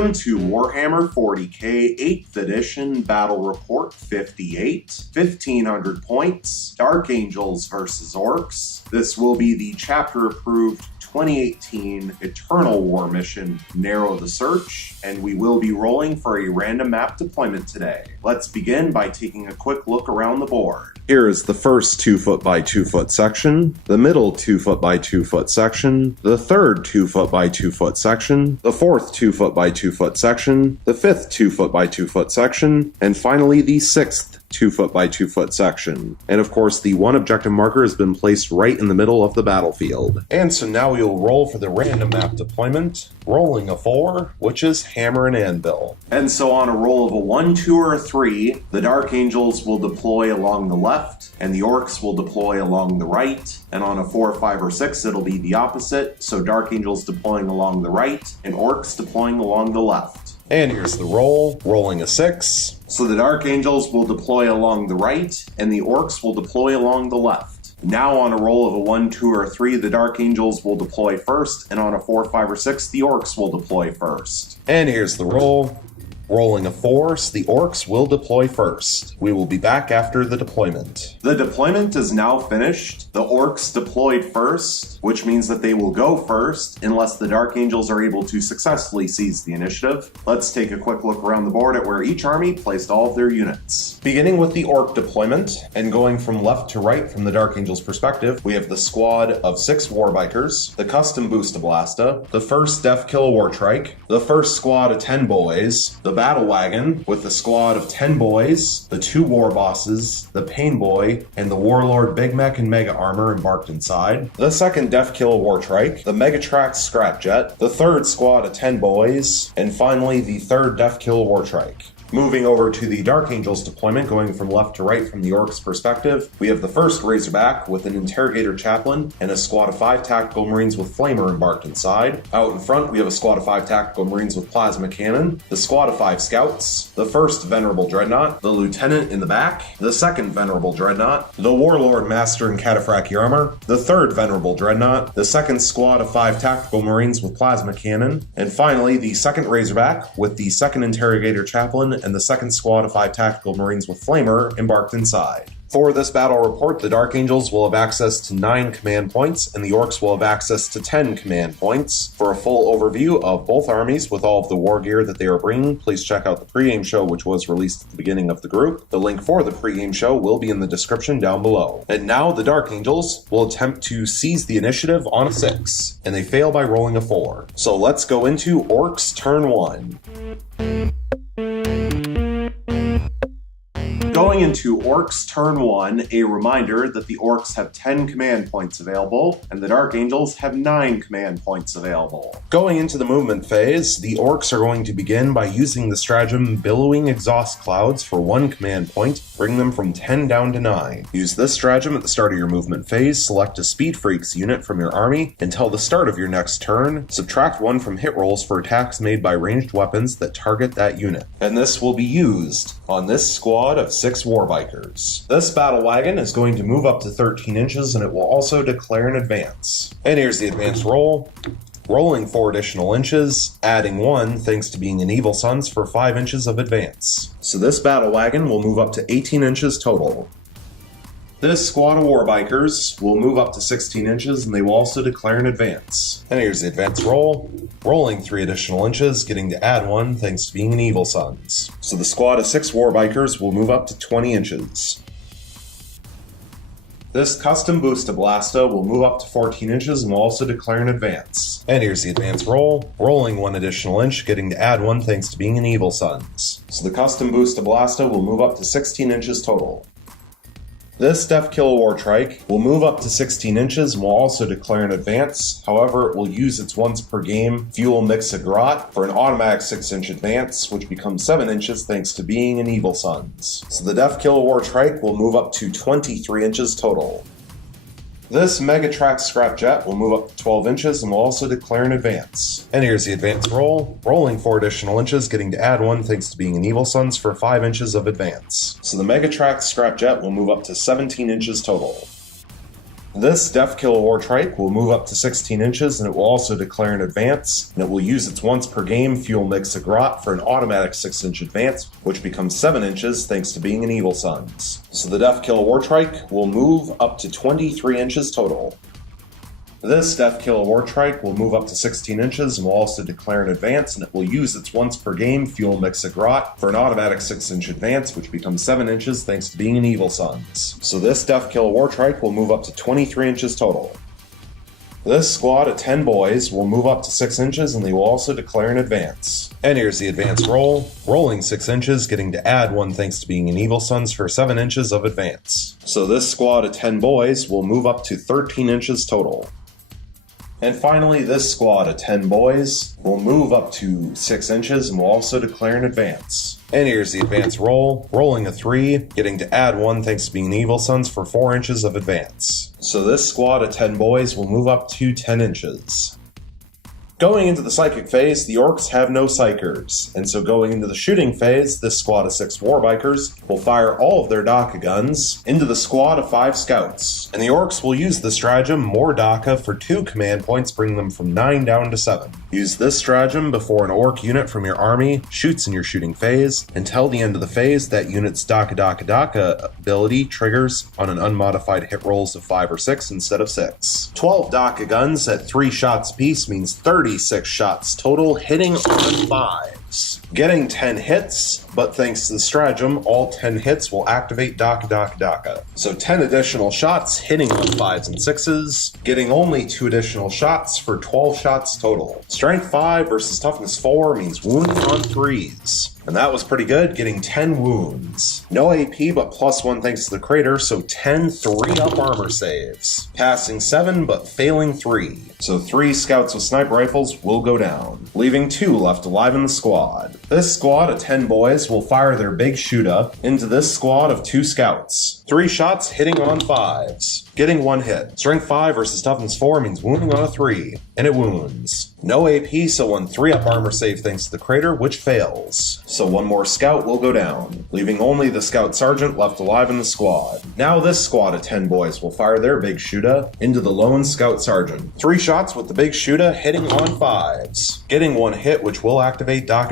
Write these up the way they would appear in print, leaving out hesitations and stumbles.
Welcome to Warhammer 40k 8th edition Battle Report 58, 1500 points, Dark Angels versus Orks. This will be the chapter-approved 2018 Eternal War mission, Narrow the Search, and we will be rolling for a random map deployment today. Let's begin by taking a quick look around the board. Here is the first 2 foot by 2 foot section, the middle 2 foot by 2 foot section, the third 2 foot by 2 foot section, the fourth 2 foot by 2 foot section, the fifth 2 foot by 2 foot section, and finally the sixth 2 foot by 2 foot section. And of course, the one objective marker has been placed right in the middle of the battlefield. And so now we will roll for the random map deployment, rolling a 4, which is Hammer and Anvil. And so on a roll of a 1, 2, or a 3, the Dark Angels will deploy along the left, and the Orks will deploy along the right. And on a 4, 5, or 6, it'll be the opposite, so Dark Angels deploying along the right, and Orks deploying along the left. And here's the roll, rolling a 6. So the Dark Angels will deploy along the right, and the Orks will deploy along the left. Now on a roll of a 1, 2, or 3, the Dark Angels will deploy first, and on a 4, 5, or 6, the Orks will deploy first. And here's the roll, rolling a 4, so the Orks will deploy first. We will be back after the deployment. The deployment is now finished. The Orks deployed first, which means that they will go first unless the Dark Angels are able to successfully seize the initiative. Let's take a quick look around the board at where each army placed all of their units. Beginning with the Ork deployment, and going from left to right from the Dark Angels' perspective, we have the squad of 6 Warbikers, the Custom Boostablasta, the first Death Kill Wartrike, the first squad of 10 boys, the Battle Wagon with the squad of 10 boys, the 2 war bosses, the Pain Boy, and the Warlord Big Mech and Mega Armor embarked inside, the second Death Kill Wartrike, the Megatrax Scrapjet, the third squad of 10 boys, and finally the third Death Kill Wartrike. Moving over to the Dark Angels deployment, going from left to right from the Orks' perspective, we have the first Razorback with an Interrogator Chaplain and a squad of 5 Tactical Marines with Flamer embarked inside. Out in front, we have a squad of 5 Tactical Marines with Plasma Cannon, the squad of 5 Scouts, the first Venerable Dreadnought, the Lieutenant in the back, the second Venerable Dreadnought, the Warlord Master in Cataphractii Armor, the third Venerable Dreadnought, the second squad of 5 Tactical Marines with Plasma Cannon, and finally the second Razorback with the second Interrogator Chaplain and the second squad of 5 Tactical Marines with Flamer embarked inside. For this battle report, the Dark Angels will have access to 9 command points, and the Orks will have access to 10 command points. For a full overview of both armies with all of the war gear that they are bringing, please check out the pregame show which was released at the beginning of the group. The link for the pregame show will be in the description down below. And now the Dark Angels will attempt to seize the initiative on a 6, and they fail by rolling a 4. So let's go into Orks turn 1. Going into Orks turn 1, a reminder that the Orks have 10 command points available, and the Dark Angels have 9 command points available. Going into the movement phase, the Orks are going to begin by using the stratagem Billowing Exhaust Clouds for 1 command point, bring them from 10 down to 9. Use this stratagem at the start of your movement phase, select a Speed Freaks unit from your army until the start of your next turn, subtract 1 from hit rolls for attacks made by ranged weapons that target that unit. And this will be used on this squad of 6 Warbikers. This Battle Wagon is going to move up to 13 inches and it will also declare an advance. And here's the advance roll. Rolling 4 additional inches, adding 1 thanks to being an Evil Sons for 5 inches of advance. So this Battle Wagon will move up to 18 inches total. This squad of Warbikers will move up to 16 inches and they will also declare an advance. And here's the advance roll. Rolling 3 additional inches, getting to add 1 thanks to being an Evil Sons. So the squad of 6 Warbikers will move up to 20 inches. This Custom Boostablasta will move up to 14 inches and will also declare an advance. And here's the advance roll. Rolling 1 additional inch, getting to add 1 thanks to being an Evil Sons. So the Custom Boostablasta will move up to 16 inches total. This Death Kill Wartrike will move up to 16 inches and will also declare an advance. However, it will use its once per game Fuel Mix a Grot for an automatic 6-inch advance, which becomes 7 inches thanks to being an Evil Sons. So the Death Kill Wartrike will move up to 23 inches total. This Megatrax Scrapjet will move up to 12 inches and will also declare an advance. And here's the advance roll. Rolling 4 additional inches, getting to add 1 thanks to being an Evil Sons for 5 inches of advance. So the Megatrax Scrapjet will move up to 17 inches total. This Death Kill War Trike will move up to 16 inches, and it will also declare an advance, and it will use its once per game Fuel Mix a Grot for an automatic 6-inch advance, which becomes 7 inches thanks to being an Evil Sons. So the Death Kill War Trike will move up to 23 inches total. This Death Kill War Trike will move up to 16 inches and will also declare an advance, and it will use its once per game Fuel Mix a Grot for an automatic 6-inch advance, which becomes 7 inches thanks to being an Evil Sons. So this Death Kill War Trike will move up to 23 inches total. This squad of 10 boys will move up to 6 inches, and they will also declare an advance. And here's the advance roll. Rolling 6 inches, getting to add 1 thanks to being an Evil Sons for 7 inches of advance. So this squad of 10 boys will move up to 13 inches total. And finally, this squad of 10 boys will move up to 6 inches and will also declare an advance. And here's the advance roll. Rolling a 3, getting to add 1 thanks to being Evil Sons for 4 inches of advance. So this squad of 10 boys will move up to 10 inches. Going into the Psychic phase, the Orks have no Psychers, and so going into the Shooting phase, this squad of 6 Warbikers will fire all of their Daka guns into the squad of 5 Scouts. And the Orks will use the stratagem More Daka for 2 command points, bringing them from 9 down to 7. Use this stratagem before an Ork unit from your army shoots in your Shooting phase. Until the end of the phase, that unit's Daka ability triggers on an unmodified hit rolls of 5 or 6 instead of 6. 12 Daka guns at 3 shots apiece means 36 shots total, hitting on 5s. Getting 10 hits, but thanks to the stratagem, all 10 hits will activate Daka. So 10 additional shots, hitting on 5s and 6s, getting only 2 additional shots for 12 shots total. Strength 5 versus Toughness 4 means wounding on 3s. And that was pretty good, getting 10 wounds. No AP, but +1 thanks to the crater, so 10 3-up armor saves. Passing 7, but failing 3. So 3 scouts with sniper rifles will go down, leaving 2 left alive in the squad. This squad of 10 boys will fire their big shoot-up into this squad of 2 scouts. 3 shots hitting on 5s, getting 1 hit. Strength 5 versus Toughness 4 means wounding on a 3, and it wounds. No AP, so 1 3-up armor save thanks to the crater, which fails. So 1 more scout will go down, leaving only the scout sergeant left alive in the squad. Now this squad of 10 boys will fire their big shoota into the lone scout sergeant. 3 shots with the big shoota hitting on 5s, getting 1 hit, which will activate Daka.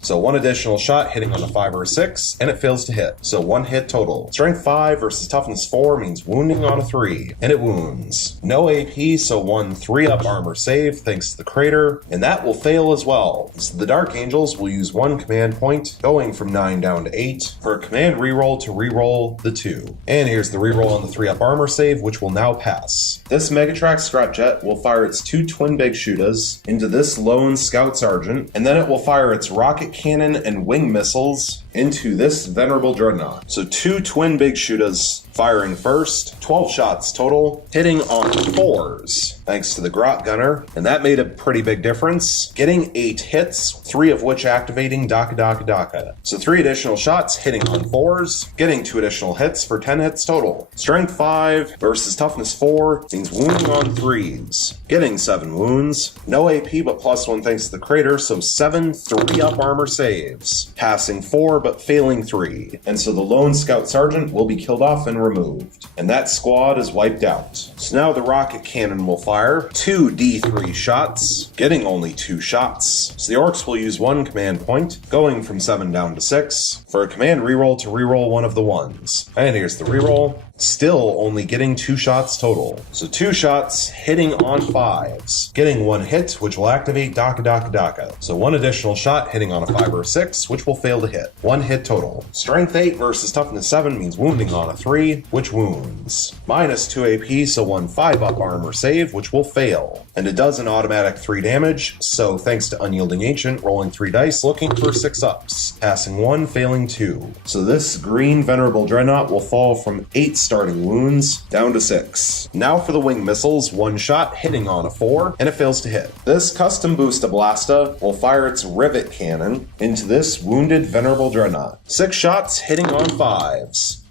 So 1 additional shot hitting on a 5 or a 6, and it fails to hit. So 1 hit total. Strength 5 versus Toughness 4 means wounding on a 3, and it wounds. No AP, so 1 3-up armor save thanks to the crater, and that will fail as well. So the Dark Angels will use 1 command point, going from 9 down to 8, for a command reroll to reroll the 2. And here's the reroll on the 3-up armor save, which will now pass. This Megatrax Scrapjet will fire its 2 twin big shootas into this lone scout sergeant, and then it will fire its rocket cannon and wing missiles into this venerable dreadnought. So 2 twin big shootas firing first, 12 shots total, hitting on 4s, thanks to the Grot Gunner, and that made a pretty big difference, getting 8 hits, 3 of which activating Daka. So 3 additional shots hitting on 4s, getting 2 additional hits for 10 hits total. Strength 5 versus Toughness 4 means wounding on 3s, getting 7 wounds, no AP but +1 thanks to the crater, so 7 3-up armor saves, passing 4 but failing 3, and so the lone scout sergeant will be killed off and removed, and that squad is wiped out. So now the rocket cannon will fire 2 D3 shots, getting only 2 shots. So the Orks will use 1 command point, going from 7 down to 6, for a command reroll to reroll 1 of the 1s. And here's the reroll. Still only getting 2 shots total. So 2 shots hitting on 5s, getting 1 hit, which will activate Daka. So 1 additional shot hitting on a 5 or a 6, which will fail to hit. 1 hit total. Strength 8 versus Toughness 7 means wounding on a 3, which wounds. -2 AP, so 1 5-up armor save, which will fail. And it does an automatic 3 damage, so thanks to Unyielding Ancient, rolling 3 dice, looking for 6 ups, passing 1, failing 2. So this green Venerable Dreadnought will fall from 8 starting wounds down to 6. Now for the wing missiles, 1 shot hitting on a 4, and it fails to hit. This custom Boosta Blasta will fire its rivet cannon into this wounded Venerable Dreadnought. 6 shots hitting on 5s,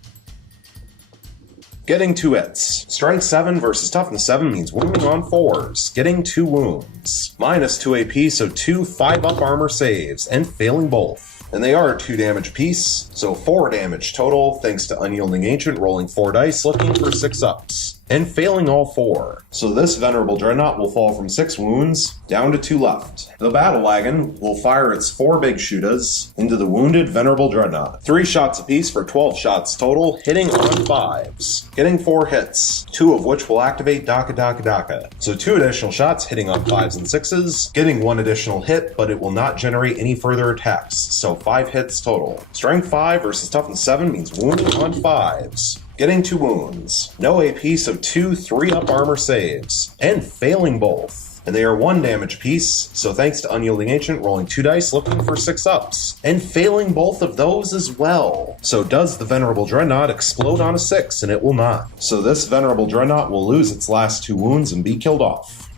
getting 2 hits. Strength 7 versus Toughness 7 means wounding on 4s, getting 2 wounds. -2 AP, so 2 5-up armor saves, and failing both. And they are 2 damage apiece, so 4 damage total, thanks to Unyielding Ancient rolling 4 dice, looking for 6 ups. and failing all 4. So this Venerable Dreadnought will fall from 6 wounds down to 2 left. The Battle Wagon will fire its 4 big shootas into the wounded Venerable Dreadnought. 3 shots apiece for 12 shots total, hitting on 5s, getting 4 hits, 2 of which will activate Daka Daka Daka. So 2 additional shots hitting on 5s and 6s, getting 1 additional hit, but it will not generate any further attacks, so 5 hits total. Strength 5 versus Toughness 7 means wounding on 5s. Getting 2 wounds. No AP, so 2 3-up armor saves, and failing both. And they are 1 damage apiece, so thanks to Unyielding Ancient rolling 2 dice looking for 6 ups, and failing both of those as well. So does the Venerable Dreadnought explode on a 6? And it will not. So this Venerable Dreadnought will lose its last 2 wounds and be killed off.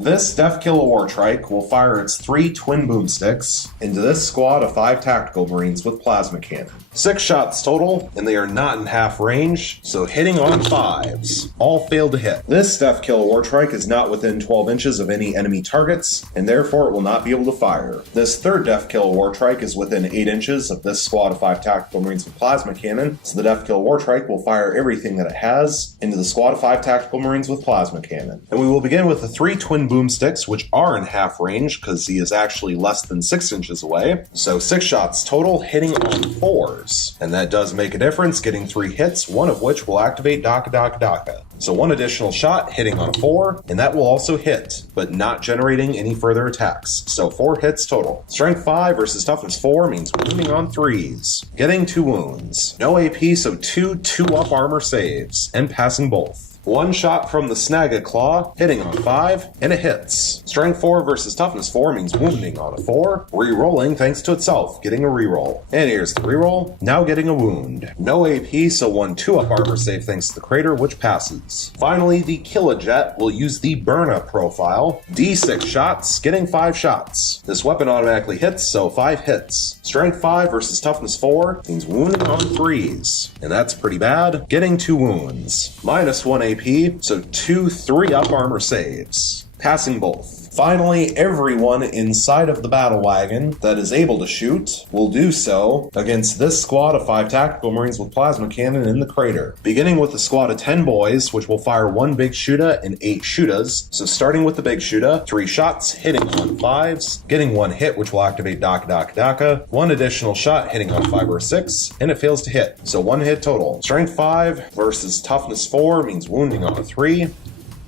This Deathkiller Wartrike will fire its 3 twin boomsticks into this squad of 5 tactical marines with plasma cannon. 6 shots total, and they are not in half range, so hitting on 5s. All failed to hit. This Deathkiller Wartrike is not within 12 inches of any enemy targets, and therefore it will not be able to fire. This third Deathkiller Wartrike is within 8 inches of this squad of 5 tactical marines with plasma cannon, so the Deathkiller Wartrike will fire everything that it has into the squad of 5 tactical marines with plasma cannon. And we will begin with the 3 twin boomsticks, which are in half range because he is actually less than 6 inches away. So 6 shots total, hitting on 4s. And that does make a difference, getting 3 hits, 1 of which will activate Daka Daka Daka. So 1 additional shot hitting on a 4, and that will also hit, but not generating any further attacks. So 4 hits total. Strength 5 versus Toughness 4 means wounding on 3s. Getting 2 wounds. No AP, so 2 2-up armor saves, and passing both. 1 shot from the Snagga Claw, hitting on 5, and it hits. Strength 4 versus Toughness 4 means wounding on a 4, re-rolling thanks to itself, getting a reroll. And here's the reroll, now getting a wound. No AP, so 1 2-up armor save thanks to the crater, which passes. Finally, the Killajet will use the Burna profile. D6 shots, getting 5 shots. This weapon automatically hits, so 5 hits. Strength 5 versus Toughness 4 means wounding on 3s. And that's pretty bad, getting 2 wounds. Minus 1 AP, so 2 3-up armor saves, passing both. Finally, everyone inside of the battle wagon that is able to shoot will do so against this squad of 5 tactical marines with plasma cannon in the crater. Beginning with the squad of 10 boys, which will fire 1 big shooter and 8 shootas. So starting with the big shooter, 3 shots hitting on 5s, getting 1 hit, which will activate Daka Daka Daka, 1 additional shot hitting on 5 or 6, and it fails to hit. So 1 hit total. Strength 5 versus Toughness 4 means wounding on a 3.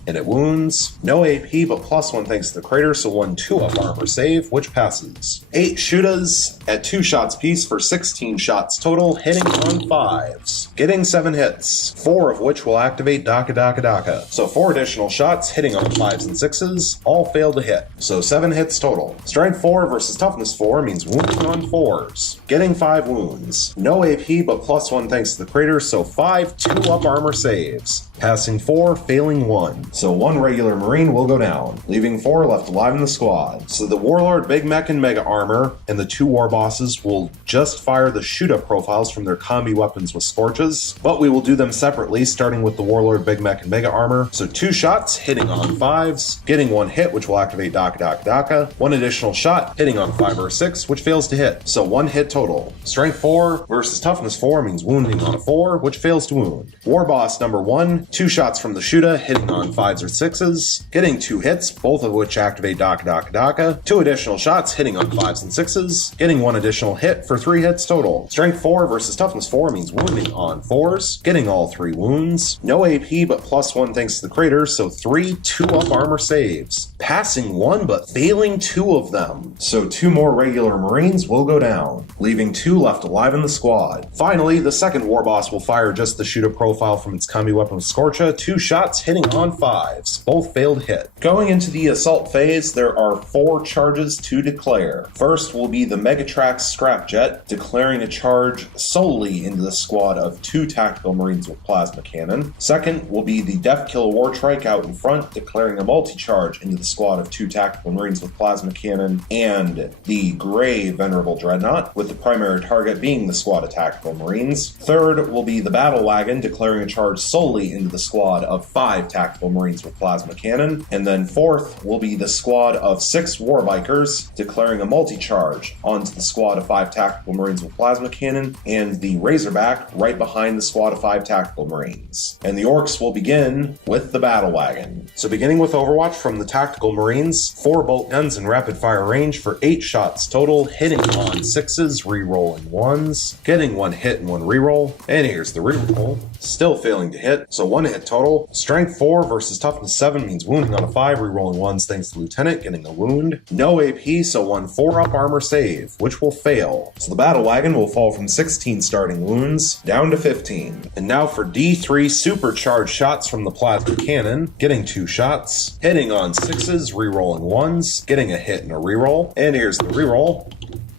And it wounds. No AP, but +1 thanks to the crater, so 1 2-up armor save, which passes. 8 shootas at 2 shots apiece for 16 shots total, hitting on 5s. Getting 7 hits, 4 of which will activate Daka Daka Daka. So 4 additional shots hitting on 5s and 6s, all fail to hit. So 7 hits total. Strength 4 versus Toughness 4 means wounding on 4s. Getting 5 wounds. No AP, but +1 thanks to the crater, so 5 2-up armor saves. Passing 4, failing 1. So 1 regular marine will go down, leaving 4 left alive in the squad. So the Warlord Big Mech and Mega Armor and the 2 war bosses will just fire the shoot-up profiles from their combi weapons with Scorches, but we will do them separately, starting with the Warlord Big Mech and Mega Armor. So 2 shots hitting on 5s, getting 1 hit, which will activate Daka Daka Daka, 1 additional shot hitting on 5 or 6, which fails to hit. So 1 hit total. Strength 4 versus Toughness 4 means wounding on a 4, which fails to wound. War Boss number 1, 2 shots from the shooter hitting on 5s or 6s, getting 2 hits, both of which activate Daka Daka Daka, 2 additional shots hitting on 5s and 6s, getting 1 additional hit for 3 hits total. Strength 4 versus Toughness 4 means wounding on 4s, getting all 3 wounds. No AP, but +1 thanks to the crater, so 3 2-up armor saves. Passing 1, but failing 2 of them. So 2 more regular marines will go down, leaving 2 left alive in the squad. Finally, the second war boss will fire just the shooter profile from its combi weapon Scorcha, 2 shots hitting on 5s. Both failed hit. Going into the assault phase, there are 4 charges to declare. First will be the Megatrax Scrapjet, declaring a charge solely into the squad of 2 tactical marines with plasma cannon. Second will be the Deathkiller Wartrike out in front, declaring a multi-charge into the squad of 2 tactical marines with plasma cannon, and the Gray Venerable Dreadnought, with the primary target being the squad of tactical marines. Third will be the Battle Wagon, declaring a charge solely into into the squad of 5 Tactical Marines with Plasma Cannon. And then 4th will be the squad of 6 Warbikers, declaring a multi-charge onto the squad of 5 Tactical Marines with Plasma Cannon, and the Razorback right behind the squad of 5 Tactical Marines. And the Orks will begin with the Battle Wagon. So beginning with Overwatch from the Tactical Marines, 4 bolt guns in rapid fire range for 8 shots total, hitting on 6s, re-rolling 1s, getting 1 hit and 1 reroll, and here's the reroll, still failing to hit, so 1 hit total. Strength 4 versus Toughness 7 means wounding on a 5, re-rolling 1s thanks to Lieutenant, getting a wound. No AP, so 1 4-up armor save, which will fail. So the Battle Wagon will fall from 16 starting wounds down to 15. And now for D3 supercharged shots from the Plasma Cannon, getting 2 shots, hitting on 6s, re-rolling 1s, getting a hit and a reroll, and here's the reroll.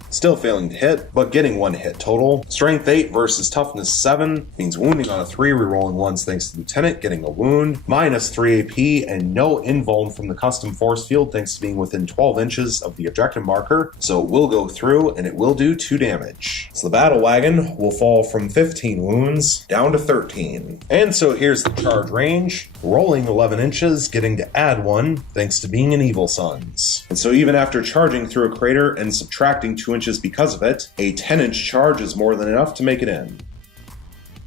Still failing to hit, but getting 1 hit total. Strength 8 versus Toughness 7 means wounding on a 3, rerolling 1s thanks to Lieutenant, getting a wound. Minus 3 AP and no invuln from the custom force field thanks to being within 12 inches of the objective marker, so it will go through and it will do 2 damage. So the Battle Wagon will fall from 15 wounds down to 13. And so here's the charge range, rolling 11 inches, getting to add 1 thanks to being an Evil Sons. And so even after charging through a crater and subtracting 2 inches because of it, a 10-inch charge is more than enough to make it in.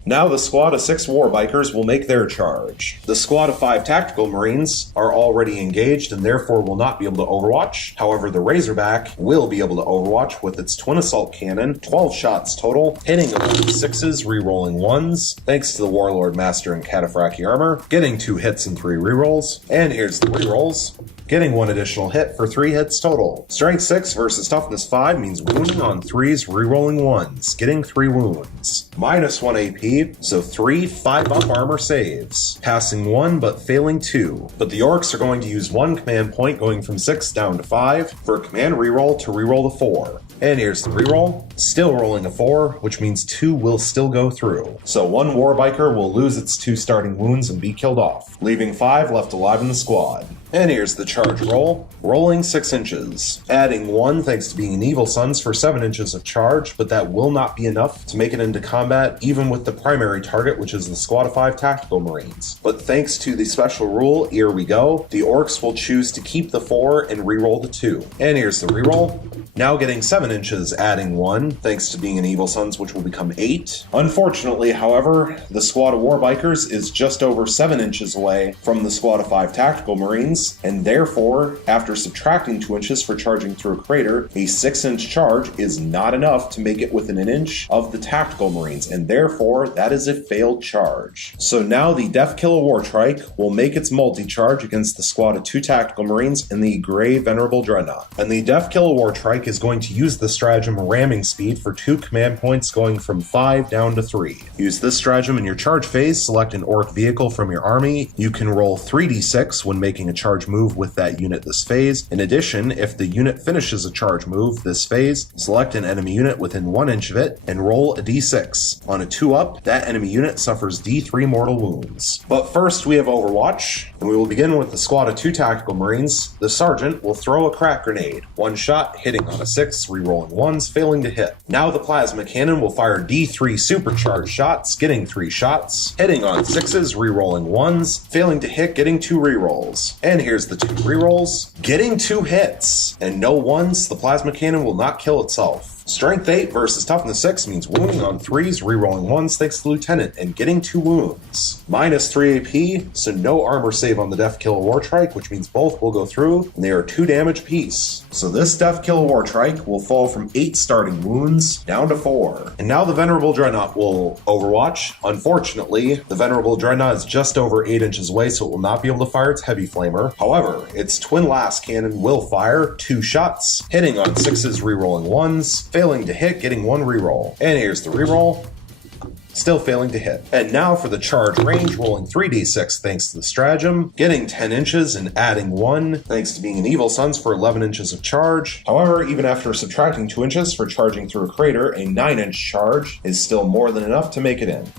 Now the squad of 6 Warbikers will make their charge. The squad of 5 Tactical Marines are already engaged and therefore will not be able to overwatch. However, the Razorback will be able to overwatch with its twin assault cannon, 12 shots total, hitting 11 6s, re-rolling 1s, thanks to the Warlord Master and Cataphractii armor, getting 2 hits and 3 re-rolls. And here's the re-rolls, getting 1 additional hit for 3 hits total. Strength 6 versus Toughness 5 means wounding on 3s, re-rolling 1s, getting 3 wounds. Minus 1 AP, so 3 5-up armor saves, passing 1 but failing 2. But the Orks are going to use 1 command point going from 6 down to 5 for a command reroll to reroll the 4. And here's the reroll, still rolling a 4, which means 2 will still go through. So 1 Warbiker will lose its 2 starting wounds and be killed off, leaving 5 left alive in the squad. And here's the charge roll, rolling 6 inches, adding 1 thanks to being an Evil Sons for 7 inches of charge, but that will not be enough to make it into combat even with the primary target, which is the squad of 5 Tactical Marines. But thanks to the special rule, here we go, the Orks will choose to keep the 4 and reroll the 2. And here's the reroll, now getting 7 inches, adding 1 thanks to being an Evil Sons, which will become 8. Unfortunately, however, the squad of Warbikers is just over 7 inches away from the squad of 5 Tactical Marines, and therefore, after subtracting 2 inches for charging through a crater, a 6-inch charge is not enough to make it within an inch of the Tactical Marines, and therefore, that is a failed charge. So now the Deathkiller Wartrike will make its multi-charge against the squad of 2 Tactical Marines and the Grey Venerable Dreadnought. And the Deathkiller Wartrike is going to use the stratagem Ramming Speed for 2 command points going from 5 down to 3. Use this stratagem in your charge phase, select an Ork vehicle from your army. You can roll 3d6 when making a charge move with that unit this phase. In addition, if the unit finishes a charge move this phase, select an enemy unit within 1 inch of it and roll a d6. On a 2-up, that enemy unit suffers d3 mortal wounds. But first we have Overwatch, and we will begin with the squad of 2 Tactical Marines. The Sergeant will throw a crack grenade, 1 shot, hitting on a 6, re-rolling 1s, failing to hit. Now the Plasma Cannon will fire d3 supercharged shots, getting 3 shots, hitting on 6s, re-rolling 1s, failing to hit, getting 2 re-rolls. And here's the 2 rerolls, getting 2 hits, and no 1s, the Plasma Cannon will not kill itself. Strength 8 versus Toughness 6 means wounding on 3s, rerolling 1s thanks to Lieutenant, and getting 2 wounds. Minus 3 AP, so no armor save on the Deathkiller Wartrike, which means both will go through, and they are 2 damage apiece. So this Deathkiller Wartrike will fall from 8 starting wounds down to 4. And now the Venerable Dreadnought will overwatch. Unfortunately, the Venerable Dreadnought is just over 8 inches away, so it will not be able to fire its heavy flamer. However, its twin last cannon will fire 2 shots, hitting on 6s, rerolling 1s, failing to hit, getting 1 reroll. And here's the reroll, still failing to hit. And now for the charge range, rolling 3d6 thanks to the stratagem, getting 10 inches and adding 1 thanks to being an Evil Sons for 11 inches of charge. However, even after subtracting 2 inches for charging through a crater, a 9-inch charge is still more than enough to make it in.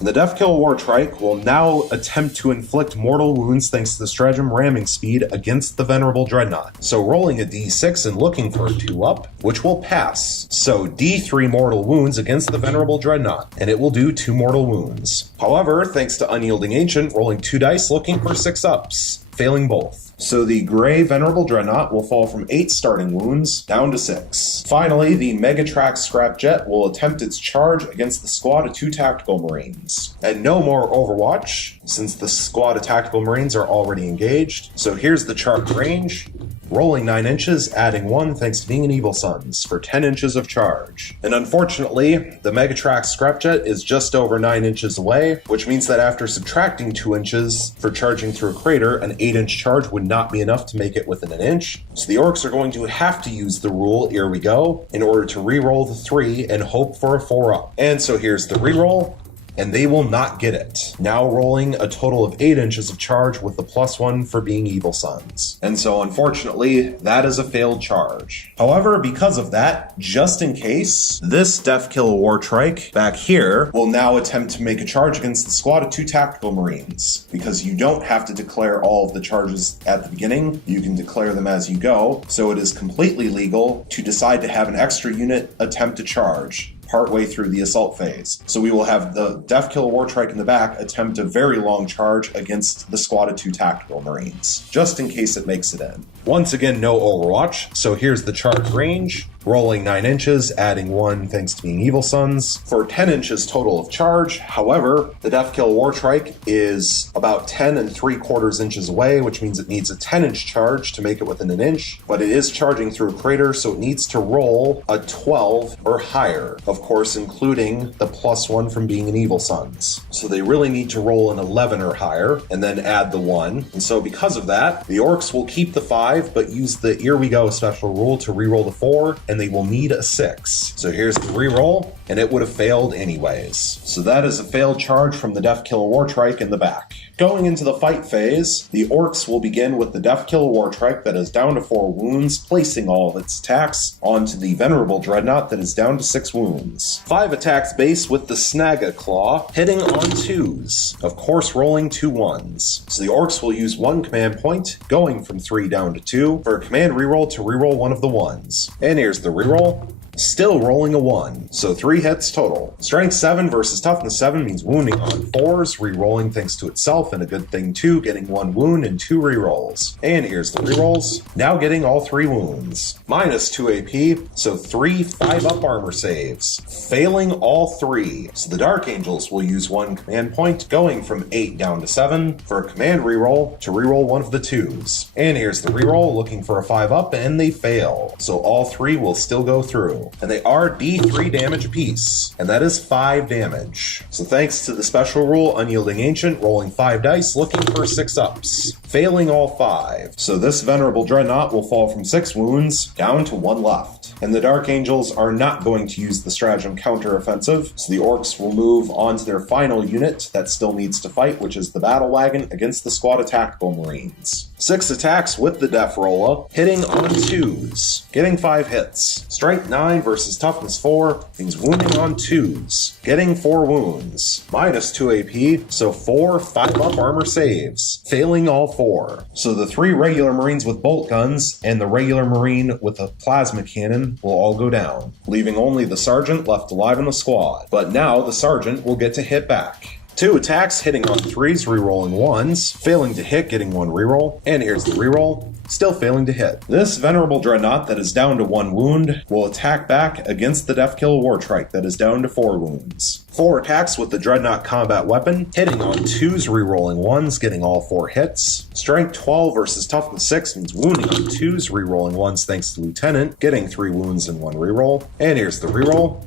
The Deathkill Wartrike will now attempt to inflict mortal wounds thanks to the stratagem ramming speed against the Venerable Dreadnought. So rolling a d6 and looking for a 2-up, which will pass. So d3 mortal wounds against the Venerable Dreadnought, and it will do 2 mortal wounds. However, thanks to Unyielding Ancient, rolling 2 dice looking for 6-ups, failing both. So the Gray Venerable Dreadnought will fall from 8 starting wounds down to 6. Finally, the Megatrax Scrapjet will attempt its charge against the squad of 2 Tactical Marines. And no more Overwatch, since the squad of Tactical Marines are already engaged. So here's the charge range. Rolling 9 inches, adding 1 thanks to being an Evil Sons for 10 inches of charge. And unfortunately, the Megatrax Scrapjet is just over 9 inches away, which means that after subtracting 2 inches for charging through a crater, an 8-inch charge would not be enough to make it within an inch. So the Orks are going to have to use the rule, here we go, in order to re-roll the 3 and hope for a 4-up. And so here's the re-roll. And they will not get it. Now rolling a total of 8 inches of charge with the +1 for being Evil Sons. And so unfortunately, that is a failed charge. However, because of that, just in case, this Deathkill Wartrike back here will now attempt to make a charge against the squad of 2 Tactical Marines. Because you don't have to declare all of the charges at the beginning, you can declare them as you go, so it is completely legal to decide to have an extra unit attempt to charge partway through the assault phase. So we will have the Deathkill Wartrike in the back attempt a very long charge against the squad of 2 Tactical Marines, just in case it makes it in. Once again, no Overwatch, so here's the charge range. Rolling 9 inches, adding 1 thanks to being Evil Sons, for 10 inches total of charge. However, the Deathkill Wartrike is about 10 3/4 inches away, which means it needs a 10-inch charge to make it within an inch, but it is charging through a crater, so it needs to roll a 12 or higher, of course including the +1 from being an Evil Sons. So they really need to roll an 11 or higher, and then add the 1. And so because of that, the Orks will keep the 5, but use the Here We Go special rule to re-roll the 4, and they will need a 6. So here's the reroll, and it would have failed anyways. So that is a failed charge from the Deathkill Wartrike in the back. Going into the fight phase, the Orks will begin with the Deathkill Wartrike that is down to 4 wounds, placing all of its attacks onto the Venerable Dreadnought that is down to 6 wounds. 5 attacks base with the Snaga Claw, hitting on 2s, of course rolling 2 1s. So the Orks will use 1 command point, going from 3 down to 2, for a command reroll to reroll 1 of the 1s. And here's the reroll. Still rolling a 1, so 3 hits total. Strength 7 versus Toughness 7 means wounding on 4s, re-rolling thanks to itself, and a good thing too, getting 1 wound and 2 re-rolls. And here's the re-rolls, now getting all 3 wounds. Minus 2 AP, so 3 5-up armor saves. Failing all 3, so the Dark Angels will use 1 command point, going from 8 down to 7, for a command re-roll to re-roll 1 of the 2s. And here's the re-roll, looking for a 5-up, and they fail. So all 3 will still go through. And they are D3 damage apiece, and that is 5 damage. So thanks to the special rule, Unyielding Ancient, rolling 5 dice, looking for 6-ups, failing all 5. So this Venerable Dreadnought will fall from 6 wounds down to 1 left. And the Dark Angels are not going to use the stratagem counter-offensive, so the Orks will move on to their final unit that still needs to fight, which is the Battle Wagon against the squad of Tactical Marines. 6 attacks with the Death Rolla, hitting on 2s, getting 5 hits. Strength 9 versus Toughness 4 means wounding on 2s, getting 4 wounds. Minus 2 AP, so 4 5-up armor saves, failing all 4. So the 3 regular Marines with bolt guns and the regular Marine with a plasma cannon will all go down, leaving only the Sergeant left alive in the squad. But now the Sergeant will get to hit back. 2 attacks, hitting on 3s, re-rolling 1s, failing to hit, getting 1 re-roll, and here's the re-roll, still failing to hit. This Venerable Dreadnought that is down to 1 wound will attack back against the Deathkill Wartrike that is down to 4 wounds. 4 attacks with the Dreadnought combat weapon, hitting on 2s, re-rolling 1s, getting all 4 hits. Strength 12 versus Toughness 6 means wounding on 2s, re-rolling 1s thanks to Lieutenant, getting 3 wounds and 1 re-roll. And here's the re-roll.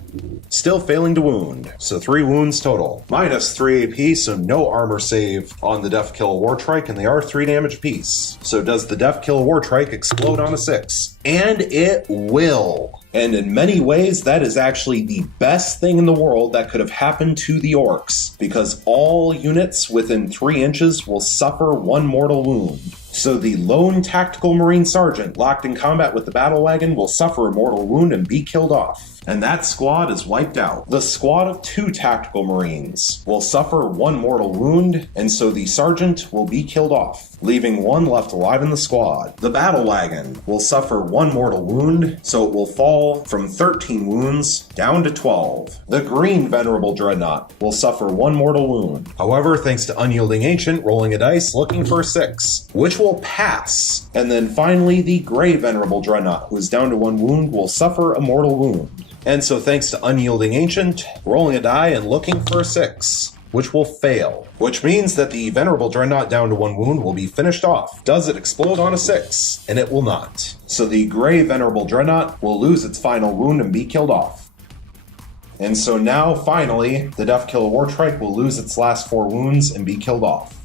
Still failing to wound, so 3 wounds total. Minus 3 AP, so no armor save on the Deathkill Wartrike, and they are 3 damage apiece. So does the Deathkill Wartrike explode on a 6? And it will. And in many ways, that is actually the best thing in the world that could have happened to the Orks, because all units within 3 inches will suffer 1 mortal wound. So the lone Tactical Marine Sergeant locked in combat with the Battle Wagon will suffer a mortal wound and be killed off. and that squad is wiped out. The squad of 2 tactical marines will suffer 1 mortal wound, and so the sergeant will be killed off, leaving 1 left alive in the squad. The battle wagon will suffer 1 mortal wound, so it will fall from 13 wounds down to 12. The green venerable dreadnought will suffer 1 mortal wound. However, thanks to unyielding ancient rolling a dice looking for a 6, which will pass. And then finally, the gray venerable dreadnought, who is down to 1 wound, will suffer a mortal wound. And so thanks to unyielding ancient rolling a die and looking for a 6, which will fail, which means that the venerable dreadnought down to 1 wound will be finished off. Does it explode on a 6? And it will not. So the gray venerable dreadnought will lose its final wound and be killed off. And so now, finally, the Death Killer Wartrike will lose its last 4 wounds and be killed off.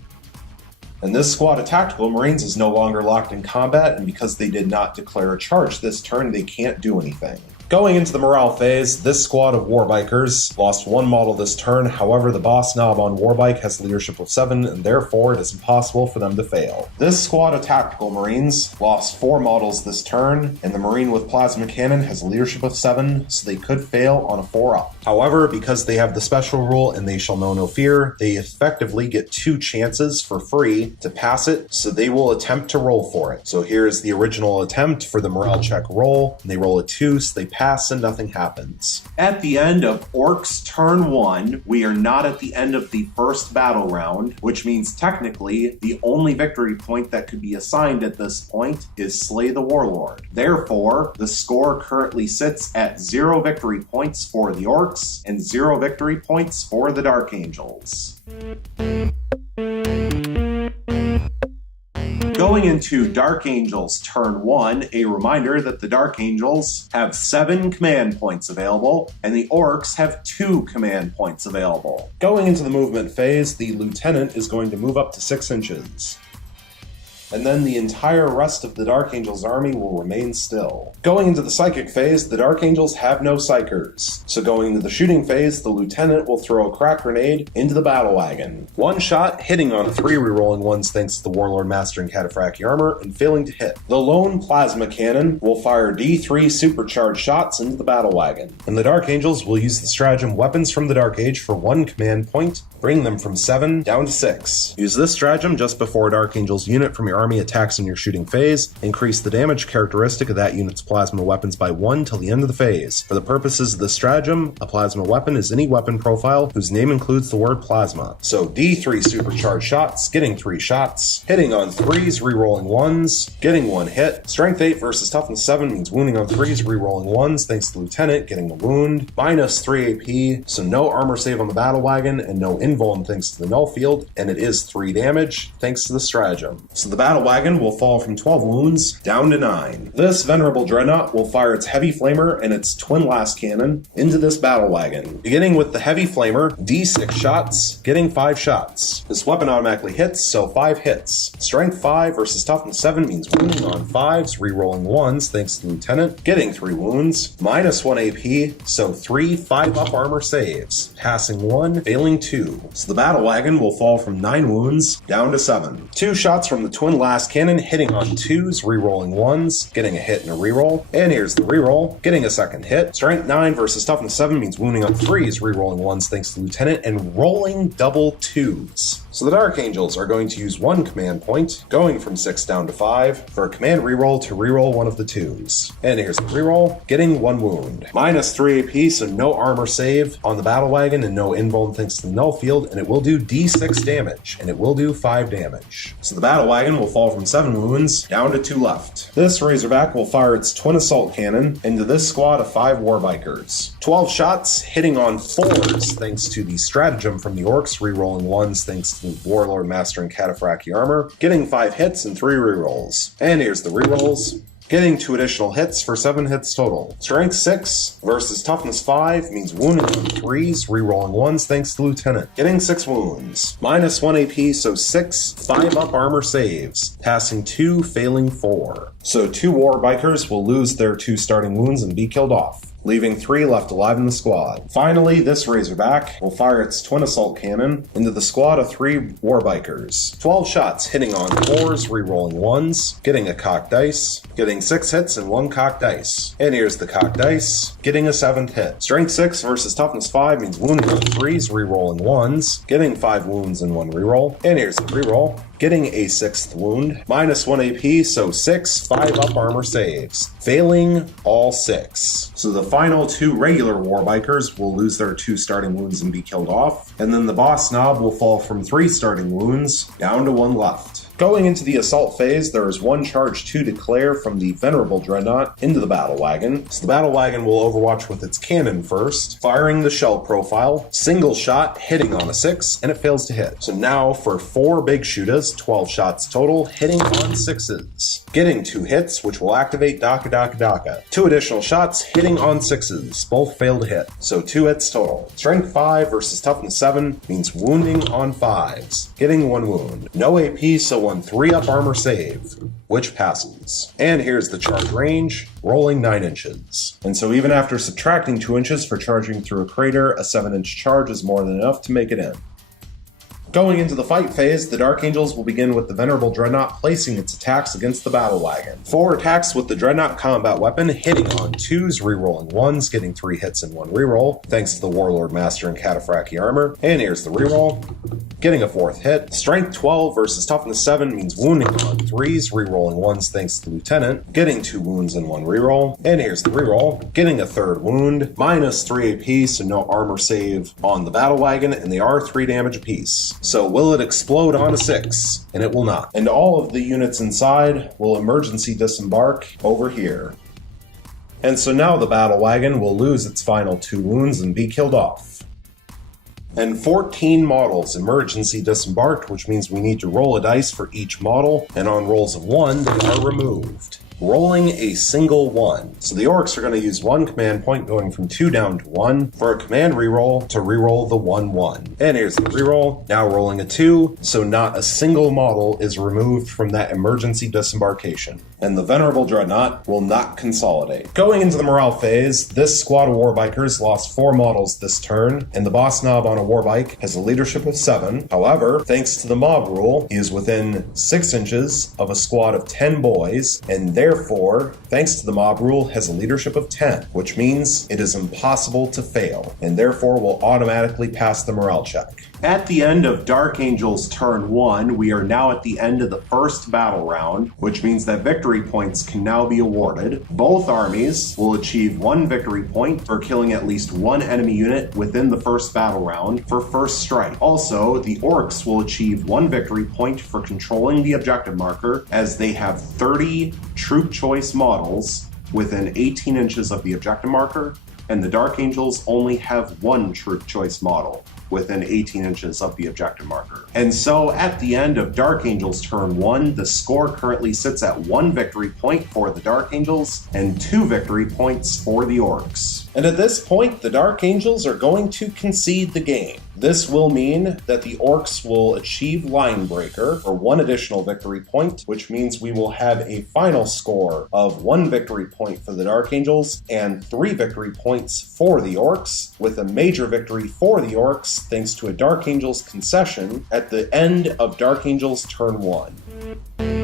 And this squad of tactical marines is no longer locked in combat, and because they did not declare a charge this turn, they can't do anything. Going into the morale phase, this squad of Warbikers lost 1 model this turn. However, the boss knob on Warbike has leadership of 7, and therefore it is impossible for them to fail. This squad of tactical marines lost 4 models this turn, and the marine with plasma cannon has leadership of 7, so they could fail on a 4-up. However, because they have the special rule and they shall know no fear, they effectively get 2 chances for free to pass it, so they will attempt to roll for it. So here is the original attempt for the morale check roll, and they roll a 2, so they pass and nothing happens. At the end of Orks turn 1, we are not at the end of the first battle round, which means technically the only victory point that could be assigned at this point is Slay the Warlord. Therefore, the score currently sits at 0 victory points for the Orks and 0 victory points for the Dark Angels. Going into Dark Angels turn 1, a reminder that the Dark Angels have 7 command points available, and the Orks have 2 command points available. Going into the movement phase, the Lieutenant is going to move up to 6 inches. And then the entire rest of the Dark Angels army will remain still. Going into the Psychic phase, the Dark Angels have no Psychers. So going into the shooting phase, the Lieutenant will throw a crack grenade into the battle wagon. 1 shot, hitting on 3 rerolling 1s thanks to the Warlord mastering Cataphractii armor, and failing to hit. The lone plasma cannon will fire D3 supercharged shots into the battle wagon. And the Dark Angels will use the stratagem Weapons from the Dark Age for 1 command point, bring them from 7 down to 6. Use this stratagem just before a Dark Angels unit from your army attacks in your shooting phase. Increase the damage characteristic of that unit's plasma weapons by 1 till the end of the phase. For the purposes of this stratagem, a plasma weapon is any weapon profile whose name includes the word plasma. So D3 supercharged shots, getting 3 shots, hitting on 3s, rerolling 1s, getting 1 hit. Strength 8 versus toughness 7 means wounding on 3s, rerolling 1s, thanks to the Lieutenant, getting the wound. Minus 3 AP, so no armor save on the battle wagon, and no invuln thanks to the null field, and it is 3 damage thanks to the stratagem. So the battle wagon will fall from 12 wounds down to 9. This venerable dreadnought will fire its heavy flamer and its twin last cannon into this battle wagon. Beginning with the heavy flamer, D6 shots, getting 5 shots. This weapon automatically hits, so 5 hits. Strength 5 versus toughness 7 means wounding on 5s, rerolling 1s thanks to the Lieutenant, getting 3 wounds. Minus 1 AP, so 3 5-up armor saves. Passing 1, failing 2. So the battle wagon will fall from 9 wounds down to 7. 2 shots from the twin last cannon, hitting on 2s, rerolling 1s, getting a hit and a reroll. And here's the reroll, getting a second hit. Strength 9 versus toughness 7 means wounding on 3s, rerolling 1s thanks to the Lieutenant, and rolling double 2s. So the Dark Angels are going to use 1 command point, going from 6 down to 5, for a command reroll to reroll one of the 2s. And here's the reroll, getting 1 wound. Minus 3 AP, so no armor save on the battle wagon, and no invuln thanks to the null field, and it will do D6 damage, and it will do 5 damage. So the battle wagon will fall from 7 wounds down to 2 left. This Razorback will fire its twin assault cannon into this squad of 5 Warbikers. 12 shots, hitting on 4s thanks to the stratagem from the Orks, rerolling 1s thanks to the Warlord mastering Cataphractii armor, getting 5 hits and 3 rerolls. And here's the rerolls, getting 2 additional hits for 7 hits total. Strength 6 versus toughness 5 means wounding on 3s, rerolling 1s thanks to Lieutenant, getting 6 wounds. Minus 1 AP, so 6 5-up armor saves, passing 2, failing 4. So 2 Warbikers will lose their 2 starting wounds and be killed off. leaving 3 left alive in the squad. Finally, this Razorback will fire its twin assault cannon into the squad of 3 Warbikers. 12 shots hitting on 4s, re-rolling 1s, getting a cocked dice, getting 6 hits and 1 cocked dice. And here's the cocked dice, getting a 7th hit. Strength 6 versus toughness 5 means wounding on 3s, re-rolling 1s, getting 5 wounds and 1 re-roll. And here's the re-roll, getting a 6th wound, minus 1 AP, so 6 5-up armor saves, failing all 6. So the final 2 regular Warbikers will lose their 2 starting wounds and be killed off, and then the boss knob will fall from 3 starting wounds down to 1 left. Going into the assault phase, there is 1 charge to declare from the Venerable Dreadnought into the Battle Wagon. So the Battle Wagon will overwatch with its cannon first, firing the shell profile, single shot, hitting on a 6, and it fails to hit. So now for 4 big shooters, 12 shots total, hitting on 6s. Getting 2 hits, which will activate Daka Daka Daka. 2 additional shots, hitting on 6s, both fail to hit. So 2 hits total. Strength 5 versus toughness 7 means wounding on 5s, getting 1 wound. No AP, so 1 3-up armor save, which passes. And here's the charge range, rolling 9 inches. And so even after subtracting 2 inches for charging through a crater, a 7-inch charge is more than enough to make it in. Going into the fight phase, the Dark Angels will begin with the Venerable Dreadnought placing its attacks against the Battle Wagon. 4 attacks with the Dreadnought combat weapon, hitting on 2s, re-rolling 1s, getting 3 hits and 1 re-roll, thanks to the Warlord Master and Cataphractii armor. And here's the re-roll, getting a 4th hit. Strength 12 versus toughness 7 means wounding on 3s, re-rolling 1s thanks to the Lieutenant, getting 2 wounds and 1 re-roll. And here's the re-roll, getting a 3rd wound, minus 3 AP, so no armor save on the Battle Wagon, and they are 3 damage apiece. So will it explode on a 6? And it will not. And all of the units inside will emergency disembark over here. And so now the Battle Wagon will lose its final 2 wounds and be killed off. And 14 models emergency disembarked, which means we need to roll a dice for each model, and on rolls of 1, they are removed, rolling a single 1. So the Orks are going to use 1 command point going from 2 down to 1 for a command reroll to reroll the 1-1. And here's the reroll, now rolling a 2, so not a single model is removed from that emergency disembarkation. And the Venerable Dreadnought will not consolidate. Going into the morale phase, this squad of Warbikers lost 4 models this turn, and the boss knob on a Warbike has a leadership of 7. However, thanks to the mob rule, he is within 6 inches of a squad of 10 boys, and therefore, thanks to the mob rule, has a leadership of 10, which means it is impossible to fail, and therefore will automatically pass the morale check. At the end of Dark Angel's turn 1, we are now at the end of the first battle round, which means that victory points can now be awarded. Both armies will achieve 1 victory point for killing at least 1 enemy unit within the first battle round for first strike. Also, the Orks will achieve 1 victory point for controlling the objective marker, as they have 30 troop choice models within 18 inches of the objective marker, and the Dark Angels only have 1 troop choice model within 18 inches of the objective marker. And so at the end of Dark Angels turn 1, the score currently sits at 1 victory point for the Dark Angels and 2 victory points for the Orks. And at this point, the Dark Angels are going to concede the game. This will mean that the Orks will achieve Line Breaker for 1 additional victory point, which means we will have a final score of 1 victory point for the Dark Angels and 3 victory points for the Orks, with a major victory for the Orks thanks to a Dark Angels concession at the end of Dark Angels turn 1.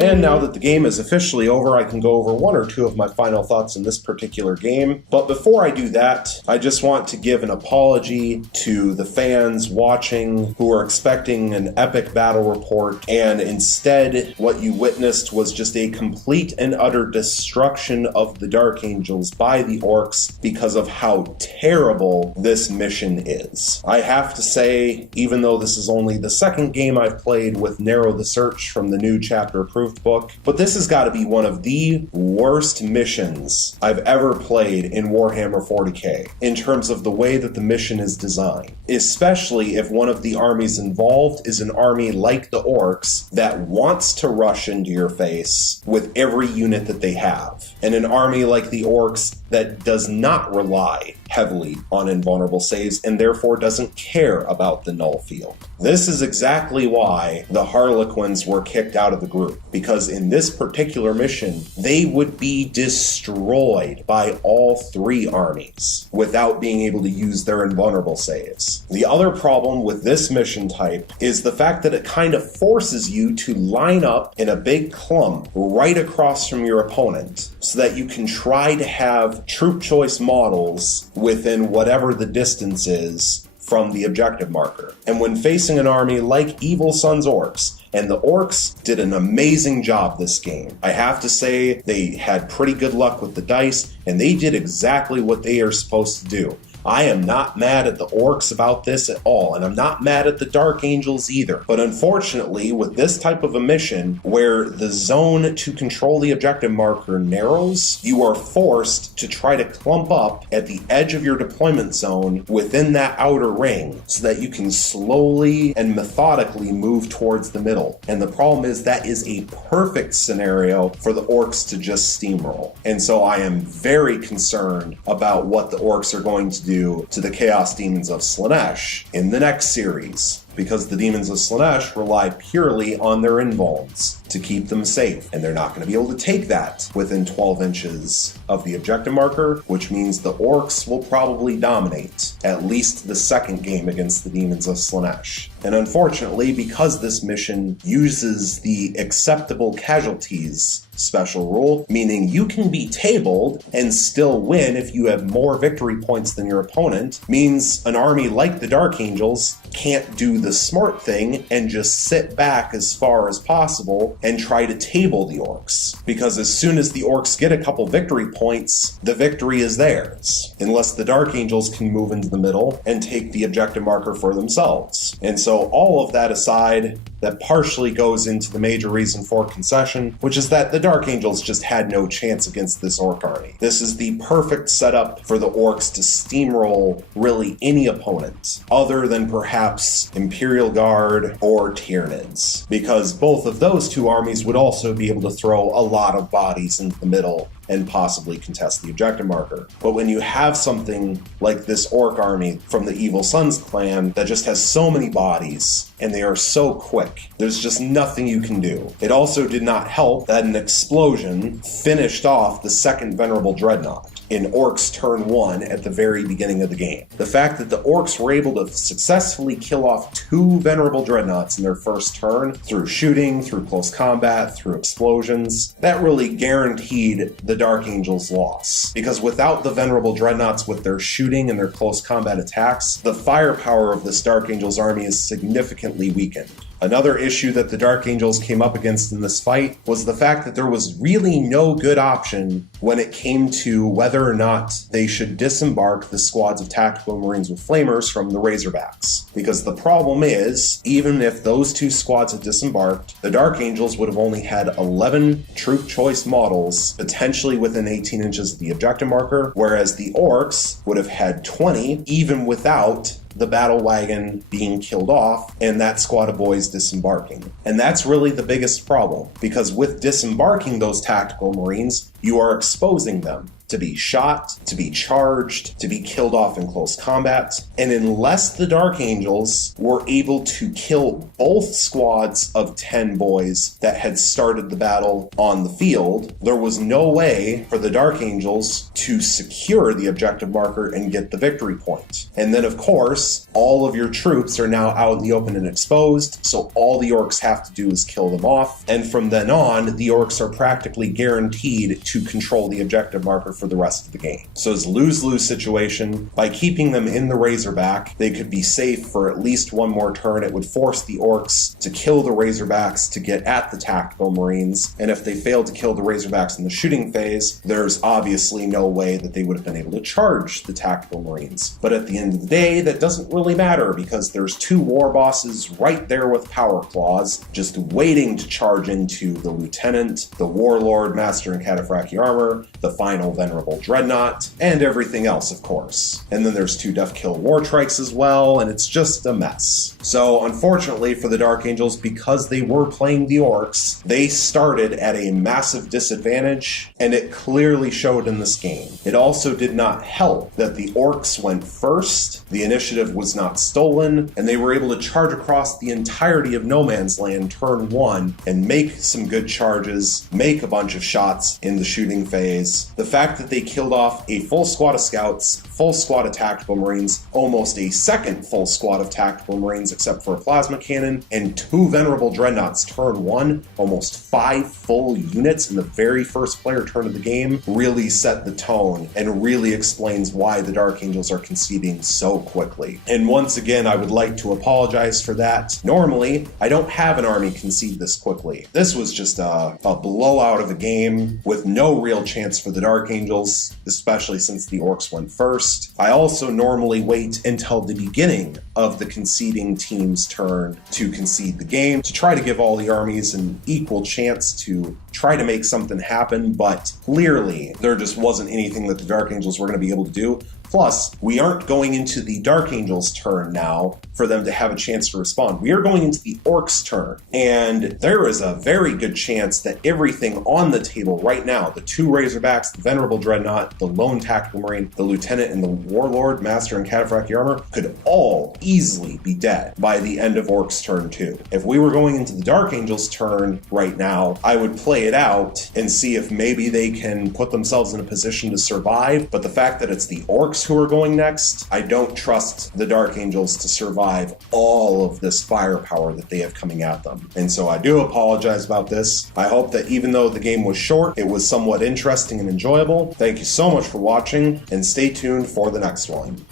And now that the game is officially over, I can go over 1 or 2 of my final thoughts in this particular game. But before I do that, I just want to give an apology to the fans watching who are expecting an epic battle report, and instead what you witnessed was just a complete and utter destruction of the Dark Angels by the Orks because of how terrible this mission is. I have to say, even though this is only the 2nd game I've played with Narrow the Search from the new chapter approved book, but this has got to be one of the worst missions I've ever played in Warhammer 40k in terms of the way that the mission is designed, especially if one of the armies involved is an army like the Orks that wants to rush into your face with every unit that they have. And an army like the Orks that does not rely heavily on invulnerable saves and therefore doesn't care about the null field. This is exactly why the Harlequins were kicked out of the group, because in this particular mission, they would be destroyed by all three armies without being able to use their invulnerable saves. The other problem with this mission type is the fact that it kind of forces you to line up in a big clump right across from your opponent so that you can try to have troop choice models within whatever the distance is from the objective marker. And when facing an army like Evil Sun's Orks, and the Orks did an amazing job this game. I have to say they had pretty good luck with the dice, and they did exactly what they are supposed to do. I am not mad at the Orks about this at all, and I'm not mad at the Dark Angels either. But unfortunately, with this type of a mission, where the zone to control the objective marker narrows, you are forced to try to clump up at the edge of your deployment zone within that outer ring, so that you can slowly and methodically move towards the middle. And the problem is that is a perfect scenario for the Orks to just steamroll. And so I am very concerned about what the Orks are going to do to the Chaos Demons of Slaanesh in the next series, because the Demons of Slaanesh rely purely on their invulns to keep them safe, and they're not going to be able to take that within 12 inches of the objective marker, which means the Orks will probably dominate at least the second game against the Demons of Slaanesh. And unfortunately, because this mission uses the acceptable casualties special rule, meaning you can be tabled and still win if you have more victory points than your opponent, means an army like the Dark Angels can't do the smart thing and just sit back as far as possible and try to table the Orks. Because as soon as the Orks get a couple victory points, the victory is theirs, unless the Dark Angels can move into the middle and take the objective marker for themselves. And so all of that aside, that partially goes into the major reason for concession, which is that the Dark Angels just had no chance against this Ork army. This is the perfect setup for the Orks to steamroll really any opponent, other than perhaps Imperial Guard or Tyranids, because both of those two armies would also be able to throw a lot of bodies into the middle and possibly contest the objective marker. But when you have something like this Ork army from the Evil Sun's clan that just has so many bodies and they are so quick, there's just nothing you can do. It also did not help that an explosion finished off the second Venerable Dreadnought in Orks turn 1 at the very beginning of the game. The fact that the Orks were able to successfully kill off 2 Venerable Dreadnoughts in their first turn through shooting, through close combat, through explosions, that really guaranteed the Dark Angels' loss. Because without the Venerable Dreadnoughts with their shooting and their close combat attacks, the firepower of this Dark Angels army is significantly weakened. Another issue that the Dark Angels came up against in this fight was the fact that there was really no good option when it came to whether or not they should disembark the squads of tactical marines with flamers from the Razorbacks. Because the problem is, even if those 2 squads had disembarked, the Dark Angels would have only had 11 troop choice models potentially within 18 inches of the objective marker, whereas the Orks would have had 20 even without the battle wagon being killed off and that squad of boys disembarking. And that's really the biggest problem, because with disembarking those tactical marines, you are exposing them to be shot, to be charged, to be killed off in close combat. And unless the Dark Angels were able to kill both squads of 10 boys that had started the battle on the field, there was no way for the Dark Angels to secure the objective marker and get the victory point. And then, of course, all of your troops are now out in the open and exposed, so all the Orks have to do is kill them off. And from then on, the Orks are practically guaranteed to control the objective marker for the rest of the game. So it's a lose-lose situation. By keeping them in the Razorback, they could be safe for at least one more turn. It would force the Orks to kill the Razorbacks to get at the tactical marines, and if they failed to kill the Razorbacks in the shooting phase, there's obviously no way that they would have been able to charge the tactical marines. But at the end of the day, that doesn't really matter, because there's 2 war bosses right there with power claws, just waiting to charge into the Lieutenant, the Warlord, Master and Cataphract Cataphractii armor, the final Venerable Dreadnought, and everything else, of course. And then there's 2 Deathkill War Trikes as well, and it's just a mess. So unfortunately for the Dark Angels, because they were playing the Orks, they started at a massive disadvantage, and it clearly showed in this game. It also did not help that the Orks went first, the initiative was not stolen, and they were able to charge across the entirety of No Man's Land turn 1 and make some good charges, make a bunch of shots in the shooting phase. The fact that they killed off a full squad of scouts, full squad of tactical marines, almost a second full squad of tactical marines except for a plasma cannon, and 2 Venerable Dreadnoughts turn 1, almost 5 full units in the very first player turn of the game, really set the tone and really explains why the Dark Angels are conceding so quickly. And once again, I would like to apologize for that. Normally, I don't have an army concede this quickly. This was just a blowout of a game with no real chance for the Dark Angels, especially since the Orks went first. I also normally wait until the beginning of the conceding team's turn to concede the game, to try to give all the armies an equal chance to try to make something happen, but clearly there just wasn't anything that the Dark Angels were going to be able to do. Plus, we aren't going into the Dark Angels' turn now for them to have a chance to respond. We are going into the Orcs' turn, and there is a very good chance that everything on the table right now, the 2 Razorbacks, the Venerable Dreadnought, the Lone Tactical Marine, the Lieutenant, and the Warlord, Master, and Cataphractii armor, could all easily be dead by the end of Orcs' turn 2. If we were going into the Dark Angels' turn right now, I would play it out and see if maybe they can put themselves in a position to survive, but the fact that it's the Orcs who are going next, I don't trust the Dark Angels to survive all of this firepower that they have coming at them. And so I do apologize about this. I hope that even though the game was short, it was somewhat interesting and enjoyable. Thank you so much for watching, and stay tuned for the next one.